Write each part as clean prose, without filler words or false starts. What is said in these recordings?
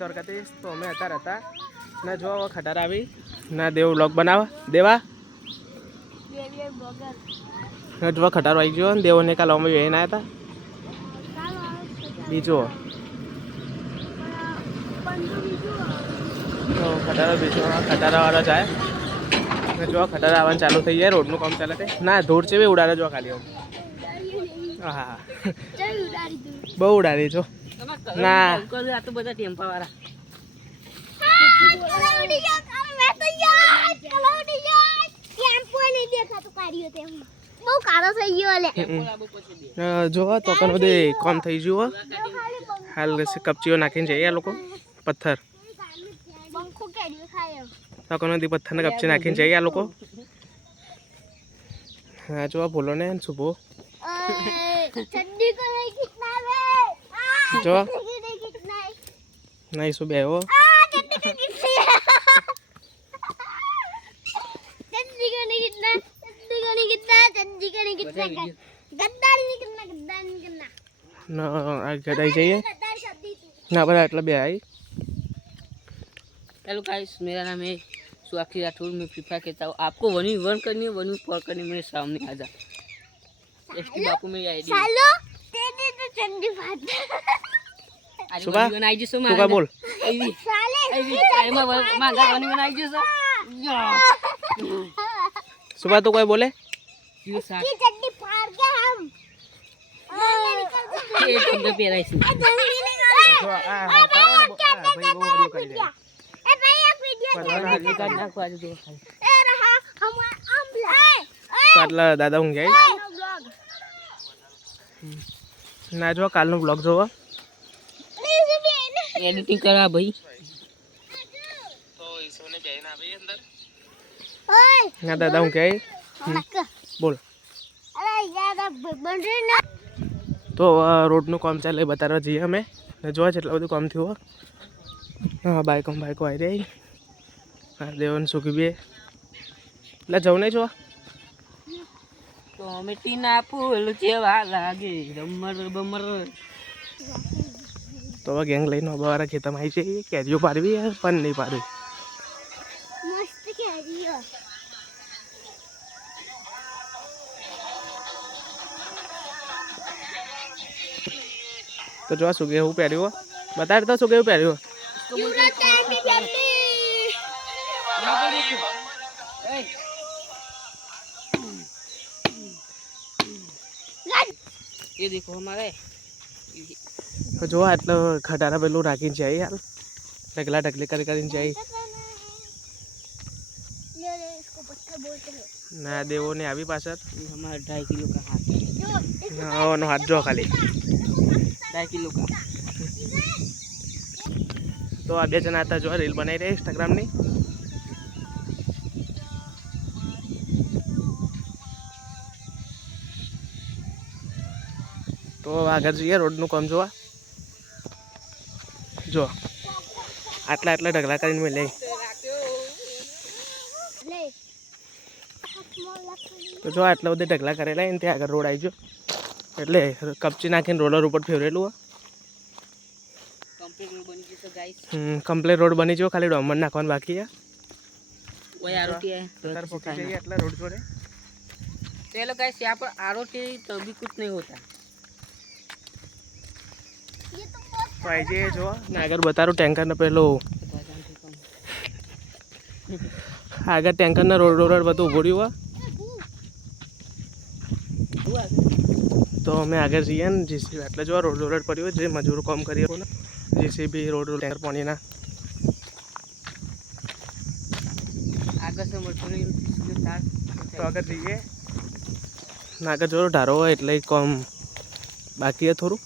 દ્વારકાધીશ. તો અમે અત્યારે હતા ને જો ખટારા આવી ના દેવ વ્લોગ બનાવવા દેવા જો ખટારો આવી ગયો ને દેવોને કાલ અમે વહીને આવ્યા હતા બીજો તો ખટારો બીજો ખટારા વાળો જાય જો ખટારા આવવાનું ચાલુ થઈ જાય. રોડનું કામ ચાલે છે ના ધૂળ છે બી ઉડાડે જો ખાલી હા બહુ ઉડાડી છો ના તો બધા ટેમ્પા વાળા જો તો પણ બધી કોમ થઈ ગયું હાલ કપચીઓ નાખીને જઈએ આ લોકો પથ્થર તો બધી પથ્થરને કપચી નાખીને જઈએ આ લોકો. હા જો બોલો ને શુભો જો નહીં શું બેહો गदाई चाहिए ना बड़ा मतलब भी आई. हेलो गाइस, मेरा नाम है सुआखी राठौर. मैं फ्री फायर खेलता हूँ. आपको 1v1 करनी है, 1v4 करनी है, मेरे सामने आ जा. एसटी बापू मेरी आईडी सालो तेरे तो चंडी बात सुबह बनाई जो सो सुबह बोल साले आई मांगा बनाई जो सो सुबह तो कोई बोले ये चंडी फाड़ के हम ये चंडी पे रही थी दादा होंगे ना जो काल नो ब्लॉग जो एडिटिंग करा भाई तो इसने जाए ना भाई अंदर ना दादा होंगे बोल तो रोड નું કામ ચાલે બતાવવા જઈએ અમે ને જોવા જેટલું બધું કામ થયું હા બાઈકો આવી રહી હા દેવન સુખી બે એટલે જવું નહીં જોવા તો મીઠીના ફૂલ જેવા લાગે રમર બમર તો ગેંગ લઈને બારા ખેતરમાં આવી છે કેરીઓ પાડવી પણ નહીં પાડવી મસ્ત કેરીઓ तो जो सुगे हूँ पहरी हो बता रहे तो सुगे हूँ पहरी हो ये देखो हमारे तो जो आटलो खटारा पेलू राखी चाहिए यार ढकला ढकली कर चाहिए ना देवो ने आवी पासर हमारा 2.5 किलो का हाथ नो हाथ जो खाली 2.5 किलो का. तो आ बे जना आता जो रील बनाई रहे इंस्टाग्राम ની तो આગળ જઈએ રોડ નું કામ જોવા જો આટલા આટલા ઢગલા કરીને મે લઈ તો જો આટલા બધા ઢગલા કરેલા એને ત્યાં આગળ રોડ આવી ગયો એટલે કપચી નાખીને રોલર ઉપર ફેરવેલું કમ્પ્લીટ રોડ બની ગયો ગાઈસ. કમ્પ્લીટ રોડ બની ગયો ખાલી ડોમર નાખવાનું બાકી છે वो आरोटी है तो पहुंच जाइए अटला रोड छोड़े चलो गाइस यहाँ पर आरोटी तो भी कुछ नहीं होता तो आइए जो ना अगर बता रहा टैंकर ने पहलो अगर टैंकर ने रोड रोड બધું ઉભો રહ્યું तो मैं आगे જઈએ ને જેસીબી એટલે જો રોડ રોડ પડ્યો જે મજૂરો કામ કરી ને જેસીબી રોડ ટેન્કર પાણીના आगे से मजदूरी तो अगर જઈએ ना अगर जो ढारो હોય એટલે કામ બાકી છે થોડું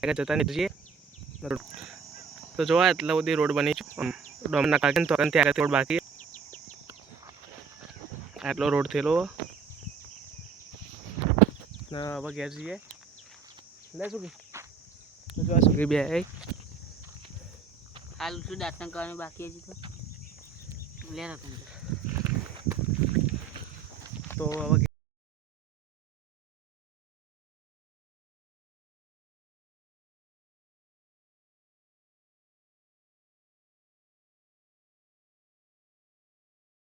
આગળ જતા નહીં જઈએ તો જોવા એટલે બધી રોડ બની છે ડોમના કાંઠે તો ત્યાં રોડ બાકી આટલો રોડ થયેલો હવે ઘેર જઈએ લે સુખી તો જો સુખી બે આવી हाल उसे दातन करने बाकी है जी तो ले रहा तो अब